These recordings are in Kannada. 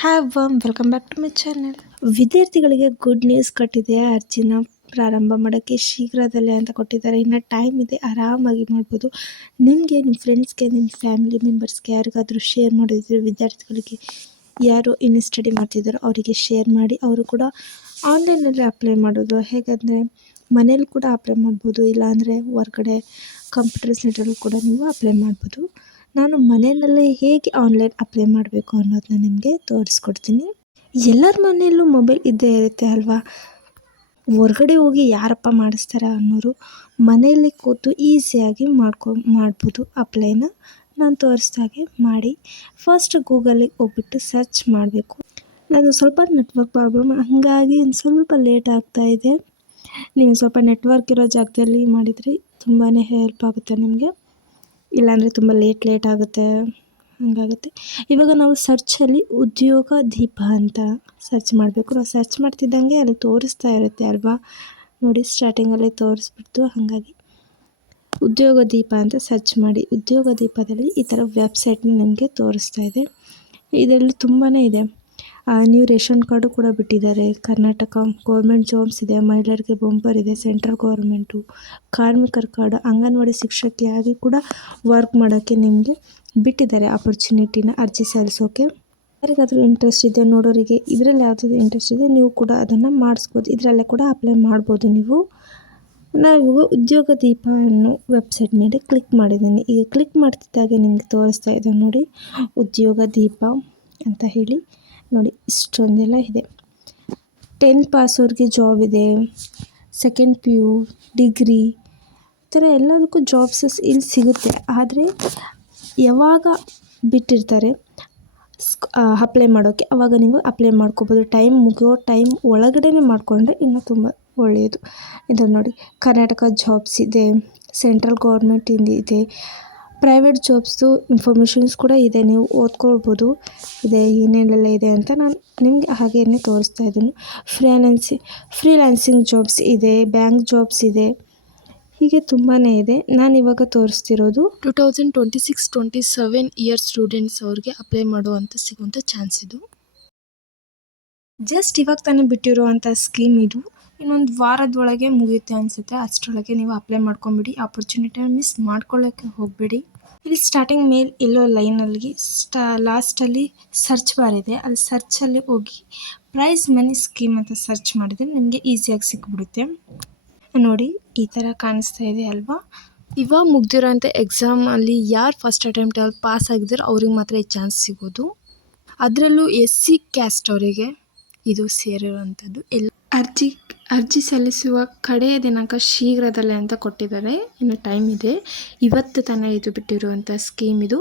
Hi welcome back to my channel. ವಿದ್ಯಾರ್ಥಿಗಳಿಗೆ ಗುಡ್ ನ್ಯೂಸ್ ಕೊಟ್ಟಿದೆ. ಅರ್ಜಿನ ಪ್ರಾರಂಭ ಮಾಡೋಕ್ಕೆ ಶೀಘ್ರದಲ್ಲೇ ಅಂತ ಕೊಟ್ಟಿದ್ದಾರೆ. ಇನ್ನು ಟೈಮ್ ಇದೆ, ಆರಾಮಾಗಿ ಮಾಡ್ಬೋದು. ನಿಮಗೆ, ನಿಮ್ಮ ಫ್ರೆಂಡ್ಸ್ಗೆ, ನಿಮ್ಮ ಫ್ಯಾಮಿಲಿ ಮೆಂಬರ್ಸ್ಗೆ ಯಾರಿಗಾದರೂ ಶೇರ್ ಮಾಡಿದ್ರೆ, ವಿದ್ಯಾರ್ಥಿಗಳಿಗೆ ಯಾರು ಇನ್ನು ಸ್ಟಡಿ ಮಾಡ್ತಿದ್ದಾರೋ ಅವರಿಗೆ ಶೇರ್ ಮಾಡಿ. ಅವರು ಕೂಡ ಆನ್ಲೈನಲ್ಲಿ ಅಪ್ಲೈ ಮಾಡೋದು ಹೇಗೆಂದರೆ ಮನೇಲಿ ಕೂಡ ಅಪ್ಲೈ ಮಾಡ್ಬೋದು, ಇಲ್ಲಾಂದರೆ ಹೊರ್ಗಡೆ ಕಂಪ್ಯೂಟರ್ ಸೆಂಟ್ರಲ್ಲಿ ಕೂಡ ನೀವು ಅಪ್ಲೈ ಮಾಡ್ಬೋದು. ನಾನು ಮನೆಯಲ್ಲೇ ಹೇಗೆ ಆನ್ಲೈನ್ ಅಪ್ಲೈ ಮಾಡಬೇಕು ಅನ್ನೋದನ್ನ ನಿಮಗೆ ತೋರಿಸ್ಕೊಡ್ತೀನಿ. ಎಲ್ಲರ ಮನೆಯಲ್ಲೂ ಮೊಬೈಲ್ ಇದ್ದೇ ಇರುತ್ತೆ ಅಲ್ವಾ. ಹೊರ್ಗಡೆ ಹೋಗಿ ಯಾರಪ್ಪ ಮಾಡಿಸ್ತಾರೆ ಅನ್ನೋರು ಮನೆಯಲ್ಲಿ ಕೂತು ಈಸಿಯಾಗಿ ಮಾಡ್ಬೋದು ಅಪ್ಲೈನ. ನಾನು ತೋರಿಸ್ದಾಗೆ ಮಾಡಿ. ಫಸ್ಟ್ ಗೂಗಲಿಗೆ ಹೋಗ್ಬಿಟ್ಟು ಸರ್ಚ್ ಮಾಡಬೇಕು. ನಾನು ಸ್ವಲ್ಪ ನೆಟ್ವರ್ಕ್ ಪ್ರಾಬ್ಲಮ್, ಹಾಗಾಗಿ ಒಂದು ಸ್ವಲ್ಪ ಲೇಟ್ ಆಗ್ತಾಯಿದೆ. ನೀವು ಸ್ವಲ್ಪ ನೆಟ್ವರ್ಕ್ ಇರೋ ಜಾಗದಲ್ಲಿ ಮಾಡಿದರೆ ತುಂಬಾ ಹೆಲ್ಪ್ ಆಗುತ್ತೆ ನಿಮಗೆ. ಇಲ್ಲಾಂದರೆ ತುಂಬ ಲೇಟ್ ಆಗುತ್ತೆ, ಹಾಗಾಗುತ್ತೆ. ಇವಾಗ ನಾವು ಸರ್ಚಲ್ಲಿ ಉದ್ಯೋಗ ದೀಪ ಅಂತ ಸರ್ಚ್ ಮಾಡಬೇಕು. ನಾವು ಸರ್ಚ್ ಮಾಡ್ತಿದ್ದಂಗೆ ಅಲ್ಲಿ ತೋರಿಸ್ತಾ ಇರುತ್ತೆ ಅಲ್ವಾ, ನೋಡಿ ಸ್ಟಾರ್ಟಿಂಗಲ್ಲೇ ತೋರಿಸ್ಬಿಡ್ತು. ಹಾಗಾಗಿ ಉದ್ಯೋಗ ದೀಪ ಅಂತ ಸರ್ಚ್ ಮಾಡಿ. ಉದ್ಯೋಗ ದೀಪದಲ್ಲಿ ಈ ಥರ ವೆಬ್ಸೈಟ್ನ ನಿಮಗೆ ತೋರಿಸ್ತಾ ಇದೆ. ಇದರಲ್ಲಿ ತುಂಬಾ ಇದೆ. ನ್ಯೂ ರೇಷನ್ ಕಾರ್ಡು ಕೂಡ ಬಿಟ್ಟಿದ್ದಾರೆ. ಕರ್ನಾಟಕ ಗೌರ್ಮೆಂಟ್ ಜಾಬ್ಸ್ ಇದೆ, ಮಹಿಳೆಯರಿಗೆ ಬಂಪರ್ ಇದೆ, ಸೆಂಟ್ರಲ್ ಗೌರ್ಮೆಂಟು, ಕಾರ್ಮಿಕರ ಕಾರ್ಡು, ಅಂಗನವಾಡಿ ಶಿಕ್ಷಕಿಯಾಗಿ ಕೂಡ ವರ್ಕ್ ಮಾಡೋಕ್ಕೆ ನಿಮಗೆ ಬಿಟ್ಟಿದ್ದಾರೆ ಆಪರ್ಚುನಿಟಿನ ಅರ್ಜಿ ಸಲ್ಲಿಸೋಕೆ. ಯಾರಿಗಾದರೂ ಇಂಟ್ರೆಸ್ಟ್ ಇದೆ ನೋಡೋರಿಗೆ, ಇದರಲ್ಲಿ ಯಾವುದಾದ್ರು ಇಂಟ್ರೆಸ್ಟ್ ಇದೆ ನೀವು ಕೂಡ ಅದನ್ನು ಮಾಡಿಸ್ಬೋದು. ಇದರಲ್ಲೇ ಕೂಡ ಅಪ್ಲೈ ಮಾಡ್ಬೋದು ನೀವು. ನಾವು ಉದ್ಯೋಗ ದೀಪ ಅನ್ನೋ ವೆಬ್ಸೈಟ್ ಮೇಲೆ ಕ್ಲಿಕ್ ಮಾಡಿದ್ದೀನಿ. ಈಗ ಕ್ಲಿಕ್ ಮಾಡ್ತಿದ್ದಾಗೆ ನಿಮಗೆ ತೋರಿಸ್ತಾ ಇದೆ ನೋಡಿ, ಉದ್ಯೋಗ ದೀಪ ಅಂತ ಹೇಳಿ. ನೋಡಿ ಇಷ್ಟೊಂದೆಲ್ಲ ಇದೆ. 10th ಪಾಸವ್ರಿಗೆ ಜಾಬ್ ಇದೆ, ಸೆಕೆಂಡ್ PU, ಡಿಗ್ರಿ, ಈ ಥರ ಎಲ್ಲದಕ್ಕೂ ಜಾಬ್ಸಸ್ ಇಲ್ಲಿ ಸಿಗುತ್ತೆ. ಆದರೆ ಯಾವಾಗ ಬಿಟ್ಟಿರ್ತಾರೆ ಅಪ್ಲೈ ಮಾಡೋಕ್ಕೆ, ಆವಾಗ ನೀವು ಅಪ್ಲೈ ಮಾಡ್ಕೋಬೋದು. ಟೈಮ್ ಮುಗಿಯೋ ಟೈಮ್ ಒಳಗಡೆ ಮಾಡಿಕೊಂಡ್ರೆ ಇನ್ನೂ ತುಂಬ ಒಳ್ಳೆಯದು. ಇದನ್ನು ನೋಡಿ, ಕರ್ನಾಟಕ ಜಾಬ್ಸ್ ಇದೆ, ಸೆಂಟ್ರಲ್ ಗೌರ್ಮೆಂಟಿಂದ ಇದೆ, ಪ್ರೈವೇಟ್ ಜಾಬ್ಸ್ದು ಇನ್ಫಾರ್ಮೇಷನ್ಸ್ ಕೂಡ ಇದೆ, ನೀವು ಓದ್ಕೊಳ್ಬೋದು. ಇದೆ ಏನೇನೆಲ್ಲ ಇದೆ ಅಂತ ನಾನು ನಿಮಗೆ ಹಾಗೇನೆ ತೋರಿಸ್ತಾ ಇದ್ದೀನಿ. ಫ್ರೀಲ್ಯಾನ್ಸಿಂಗ್ ಜಾಬ್ಸ್ ಇದೆ, ಬ್ಯಾಂಕ್ ಜಾಬ್ಸ್ ಇದೆ, ಹೀಗೆ ತುಂಬಾ ಇದೆ. ನಾನು ಇವಾಗ ತೋರಿಸ್ತಿರೋದು 2026-27 ಇಯರ್ ಸ್ಟೂಡೆಂಟ್ಸ್ ಅವ್ರಿಗೆ ಅಪ್ಲೈ ಮಾಡುವಂಥ ಸಿಗುವಂಥ ಚಾನ್ಸ್ ಇದು. ಜಸ್ಟ್ ಇವಾಗ ತಾನೇ ಬಿಟ್ಟಿರುವಂಥ ಸ್ಕೀಮ್ ಇದು. ಇನ್ನೊಂದು ವಾರದೊಳಗೆ ಮುಗಿಯುತ್ತೆ ಅನಿಸುತ್ತೆ. ಅಷ್ಟರೊಳಗೆ ನೀವು ಅಪ್ಲೈ ಮಾಡ್ಕೊಂಬಿಡಿ. ಆಪರ್ಚುನಿಟಿನ ಮಿಸ್ ಮಾಡ್ಕೊಳ್ಳೋಕ್ಕೆ ಹೋಗಬೇಡಿ. ಇಲ್ಲಿ ಸ್ಟಾರ್ಟಿಂಗ್ ಮೇಲ್ ಎಲ್ಲೋ ಲೈನಲ್ಲಿ ಲಾಸ್ಟಲ್ಲಿ ಸರ್ಚ್ ಬಾರ್ ಇದೆ, ಅಲ್ಲಿ ಸರ್ಚಲ್ಲಿ ಹೋಗಿ ಪ್ರೈಸ್ ಮನಿ ಸ್ಕೀಮ್ ಅಂತ ಸರ್ಚ್ ಮಾಡಿದರೆ ನಿಮಗೆ ಈಸಿಯಾಗಿ ಸಿಕ್ಬಿಡುತ್ತೆ. ನೋಡಿ ಈ ಥರ ಕಾಣಿಸ್ತಾ ಇದೆ ಅಲ್ವಾ. ಇವಾಗ ಮುಗ್ದಿರೋಂಥ ಎಕ್ಸಾಮಲ್ಲಿ ಯಾರು ಫಸ್ಟ್ ಅಟೆಂಪ್ಟಲ್ಲಿ ಪಾಸ್ ಆಗಿದ್ದಾರೋ ಅವ್ರಿಗೆ ಮಾತ್ರ ಈ ಚಾನ್ಸ್ ಸಿಗೋದು. ಅದರಲ್ಲೂ SC ಕ್ಯಾಸ್ಟ್ ಅವರಿಗೆ ಇದು ಸೇರಿರುವಂಥದ್ದು. ಅರ್ಜಿ ಸಲ್ಲಿಸುವ ಕಡೆಯ ದಿನಾಂಕ ಶೀಘ್ರದಲ್ಲೇ ಅಂತ ಕೊಟ್ಟಿದ್ದಾರೆ. ಇನ್ನು ಟೈಮ್ ಇದೆ. ಇವತ್ತು ತಾನೇ ಇದು ಬಿಟ್ಟಿರುವಂಥ ಸ್ಕೀಮ್ ಇದು.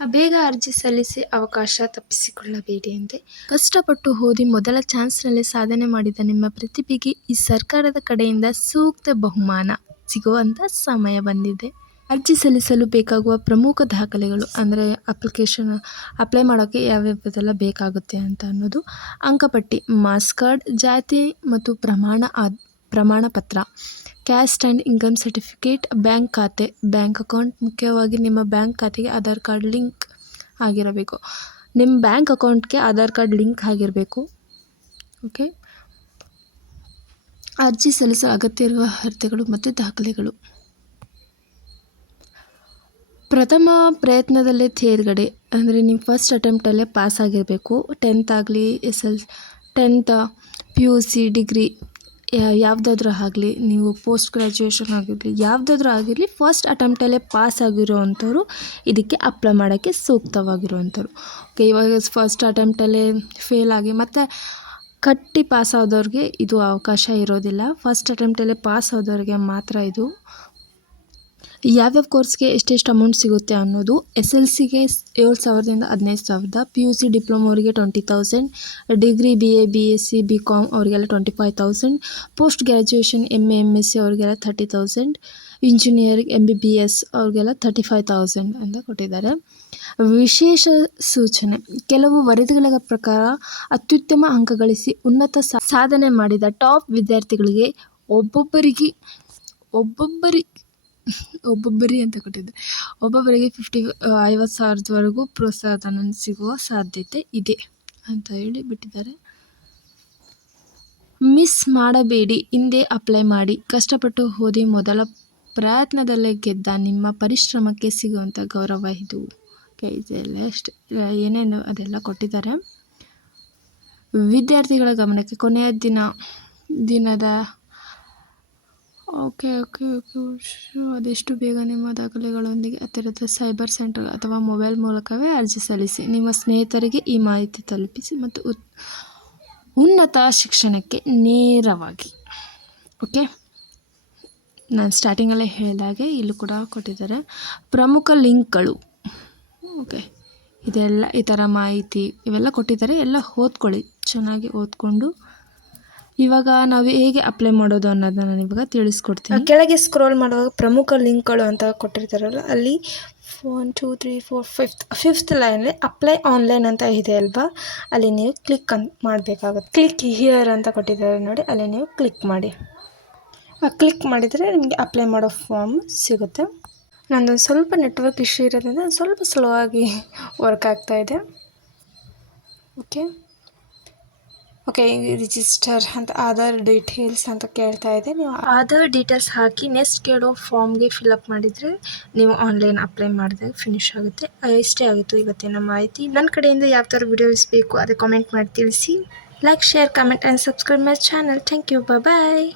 ಬೇಗ ಅರ್ಜಿ ಸಲ್ಲಿಸಿ ಅವಕಾಶ ತಪ್ಪಿಸಿಕೊಳ್ಳಬೇಡಿ ಅಂತೆ. ಕಷ್ಟಪಟ್ಟು ಓದಿ ಮೊದಲ ಚಾನ್ಸ್ನಲ್ಲಿ ಸಾಧನೆ ಮಾಡಿದ ನಿಮ್ಮ ಪ್ರತಿಭೆಗೆ ಈ ಸರ್ಕಾರದ ಕಡೆಯಿಂದ ಸೂಕ್ತ ಬಹುಮಾನ ಸಿಗುವಂಥ ಸಮಯ ಬಂದಿದೆ. ಅರ್ಜಿ ಸಲ್ಲಿಸಲು ಬೇಕಾಗುವ ಪ್ರಮುಖ ದಾಖಲೆಗಳು ಅಂದರೆ ಅಪ್ಲೈ ಮಾಡೋಕ್ಕೆ ಯಾವ್ಯಾವುದೆಲ್ಲ ಬೇಕಾಗುತ್ತೆ ಅಂತ ಅನ್ನೋದು: ಅಂಕಪಟ್ಟಿ, ಮಾರ್ಕ್ಸ್ ಕಾರ್ಡ್, ಜಾತಿ ಮತ್ತು ಪ್ರಮಾಣ ಪತ್ರ, caste and income certificate, bank ಖಾತೆ, ಬ್ಯಾಂಕ್ ಅಕೌಂಟ್. ಮುಖ್ಯವಾಗಿ ನಿಮ್ಮ ಬ್ಯಾಂಕ್ ಖಾತೆಗೆ ಆಧಾರ್ ಕಾರ್ಡ್ ಲಿಂಕ್ ಆಗಿರಬೇಕು. ನಿಮ್ಮ ಬ್ಯಾಂಕ್ ಅಕೌಂಟ್ಗೆ ಆಧಾರ್ ಕಾರ್ಡ್ ಲಿಂಕ್ ಆಗಿರಬೇಕು. ಓಕೆ. ಅರ್ಜಿ ಸಲ್ಲಿಸಲು ಅಗತ್ಯ ಇರುವ ಅರ್ಹತೆಗಳು ಮತ್ತು ದಾಖಲೆಗಳು: ಪ್ರಥಮ ಪ್ರಯತ್ನದಲ್ಲೇ ತೇರ್ಗಡೆ ಅಂದರೆ ನಿಮ್ಮ ಫಸ್ಟ್ ಅಟೆಂಪ್ಟಲ್ಲೇ ಪಾಸ್ ಆಗಿರಬೇಕು. 10th ಆಗಲಿ, 10th, PUC, ಡಿಗ್ರಿ ಯಾವುದಾದ್ರೂ ಆಗಲಿ, ನೀವು ಪೋಸ್ಟ್ ಗ್ರ್ಯಾಜುಯೇಷನ್ ಆಗಿರಲಿ, ಯಾವುದಾದ್ರೂ ಆಗಿರಲಿ, ಫಸ್ಟ್ ಅಟೆಂಪ್ಟಲ್ಲೇ ಪಾಸ್ ಆಗಿರೋವಂಥವ್ರು ಇದಕ್ಕೆ ಅಪ್ಲೈ ಮಾಡೋಕ್ಕೆ ಸೂಕ್ತವಾಗಿರುವಂಥವ್ರು. ಓಕೆ. ಇವಾಗ ಫಸ್ಟ್ ಅಟೆಂಪ್ಟಲ್ಲೇ ಫೇಲ್ ಆಗಿ ಮತ್ತು ಕಟ್ಟಿ ಪಾಸ್ ಆದವ್ರಿಗೆ ಇದು ಅವಕಾಶ ಇರೋದಿಲ್ಲ. ಫಸ್ಟ್ ಅಟೆಂಪ್ಟಲ್ಲೇ ಪಾಸ್ ಆದವ್ರಿಗೆ ಮಾತ್ರ ಇದು. ಯಾವ್ಯಾವ ಕೋರ್ಸ್ಗೆ ಎಷ್ಟೆಷ್ಟು ಅಮೌಂಟ್ ಸಿಗುತ್ತೆ ಅನ್ನೋದು: SLCಗೆ 7,000ದಿಂದ 15,000, PUC ಡಿಪ್ಲೊಮಾ ಅವರಿಗೆ 20,000, ಡಿಗ್ರಿ BA, BSc, BCom ಅವರಿಗೆಲ್ಲ 25,000, ಪೋಸ್ಟ್ ಗ್ರ್ಯಾಜುಯೇಷನ್ MA, MSc ಅವರಿಗೆಲ್ಲ 30,000, ಇಂಜಿನಿಯರಿಂಗ್ MBBS ಅವ್ರಿಗೆಲ್ಲ 35,000 ಅಂತ ಕೊಟ್ಟಿದ್ದಾರೆ. ವಿಶೇಷ ಸೂಚನೆ: ಕೆಲವು ವರದಿಗಳ ಪ್ರಕಾರ ಅತ್ಯುತ್ತಮ ಅಂಕ ಗಳಿಸಿ ಉನ್ನತ ಸಾಧನೆ ಮಾಡಿದ ಟಾಪ್ ವಿದ್ಯಾರ್ಥಿಗಳಿಗೆ ಒಬ್ಬೊಬ್ಬರಿಗೆ ಅಂತ ಕೊಟ್ಟಿದ್ದಾರೆ. ಒಬ್ಬೊಬ್ಬರಿಗೆ 50,000ವರೆಗೂ ಪ್ರೋತ್ಸಾಹಧನ ಸಿಗುವ ಸಾಧ್ಯತೆ ಇದೆ ಅಂತ ಹೇಳಿ ಬಿಟ್ಟಿದ್ದಾರೆ. ಮಿಸ್ ಮಾಡಬೇಡಿ, ಹಿಂದೆ ಅಪ್ಲೈ ಮಾಡಿ. ಕಷ್ಟಪಟ್ಟು ಓದಿ ಮೊದಲ ಪ್ರಯತ್ನದಲ್ಲೇ ಗೆದ್ದ ನಿಮ್ಮ ಪರಿಶ್ರಮಕ್ಕೆ ಸಿಗುವಂಥ ಗೌರವ ಇದು. ಇದೆಲ್ಲ ಏನೇನು ಅದೆಲ್ಲ ಕೊಟ್ಟಿದ್ದಾರೆ. ವಿದ್ಯಾರ್ಥಿಗಳ ಗಮನಕ್ಕೆ ಕೊನೆಯ ದಿನದ ಓಕೆ ಅದೆಷ್ಟು ಬೇಗ ನಿಮ್ಮ ದಾಖಲೆಗಳೊಂದಿಗೆ ಹತ್ತಿರದ ಸೈಬರ್ ಸೆಂಟರ್ ಅಥವಾ ಮೊಬೈಲ್ ಮೂಲಕವೇ ಅರ್ಜಿ ಸಲ್ಲಿಸಿ. ನಿಮ್ಮ ಸ್ನೇಹಿತರಿಗೆ ಈ ಮಾಹಿತಿ ತಲುಪಿಸಿ ಮತ್ತು ಉನ್ನತ ಶಿಕ್ಷಣಕ್ಕೆ ನೇರವಾಗಿ. ಓಕೆ, ನಾನು ಸ್ಟಾರ್ಟಿಂಗಲ್ಲೇ ಹೇಳಿದಾಗೆ ಇಲ್ಲೂ ಕೂಡ ಕೊಟ್ಟಿದ್ದಾರೆ ಪ್ರಮುಖ ಲಿಂಕ್ಗಳು. ಓಕೆ, ಇದೆಲ್ಲ ಈ ಥರ ಮಾಹಿತಿ ಇವೆಲ್ಲ ಕೊಟ್ಟಿದ್ದಾರೆ. ಎಲ್ಲ ಓದ್ಕೊಳ್ಳಿ, ಚೆನ್ನಾಗಿ ಓದ್ಕೊಂಡು ಇವಾಗ ನಾವು ಹೇಗೆ ಅಪ್ಲೈ ಮಾಡೋದು ಅನ್ನೋದನ್ನ ನಾನು ಇವಾಗ ತಿಳಿಸ್ಕೊಡ್ತೀನಿ. ಕೆಳಗೆ ಸ್ಕ್ರೋಲ್ ಮಾಡುವಾಗ ಪ್ರಮುಖ ಲಿಂಕ್ಗಳು ಅಂತ ಕೊಟ್ಟಿರ್ತಾರಲ್ಲ, ಅಲ್ಲಿ 1 2 3 4 ಫಿಫ್ತ್ ಲೈನಲ್ಲಿ ಅಪ್ಲೈ ಆನ್ಲೈನ್ ಅಂತ ಇದೆ ಅಲ್ವಾ, ಅಲ್ಲಿ ನೀವು ಕ್ಲಿಕ್ ಮಾಡಬೇಕಾಗುತ್ತೆ. ಕ್ಲಿಕ್ ಹಿಯರ್ ಅಂತ ಕೊಟ್ಟಿದ್ದಾರೆ ನೋಡಿ, ಅಲ್ಲಿ ನೀವು ಕ್ಲಿಕ್ ಮಾಡಿ. ಕ್ಲಿಕ್ ಮಾಡಿದರೆ ನಿಮಗೆ ಅಪ್ಲೈ ಮಾಡೋ ಫಾರ್ಮ್ ಸಿಗುತ್ತೆ. ನಂದೊಂದು ಸ್ವಲ್ಪ ನೆಟ್ವರ್ಕ್ ಇಶ್ಯೂ ಇರೋದ್ರಿಂದ ಸ್ವಲ್ಪ ಸ್ಲೋ ಆಗಿ ವರ್ಕ್ ಆಗ್ತಾಯಿದೆ. ಓಕೆ, ರಿಜಿಸ್ಟರ್ ಅಂತ ಆಧಾರ್ ಡೀಟೇಲ್ಸ್ ಅಂತ ಕೇಳ್ತಾ ಇದೆ. ನೀವು ಆಧಾರ್ ಡೀಟೇಲ್ಸ್ ಹಾಕಿ ನೆಕ್ಸ್ಟ್ ಕೇಳೋ ಫಾರ್ಮ್ಗೆ ಫಿಲಪ್ ಮಾಡಿದರೆ ನೀವು ಆನ್ಲೈನ್ ಅಪ್ಲೈ ಮಾಡಿದಾಗ ಫಿನಿಶ್ ಆಗುತ್ತೆ. ಇಷ್ಟೇ ಆಗಿತ್ತು ಇವತ್ತಿನ ಮಾಹಿತಿ. ನನ್ನ ಕಡೆಯಿಂದ ಯಾವ ಥರ ವಿಡಿಯೋಸ್ ಬೇಕು ಅದೇ ಕಾಮೆಂಟ್ ಮಾಡಿ ತಿಳಿಸಿ. Like, share, comment and subscribe my channel. Thank you, bye.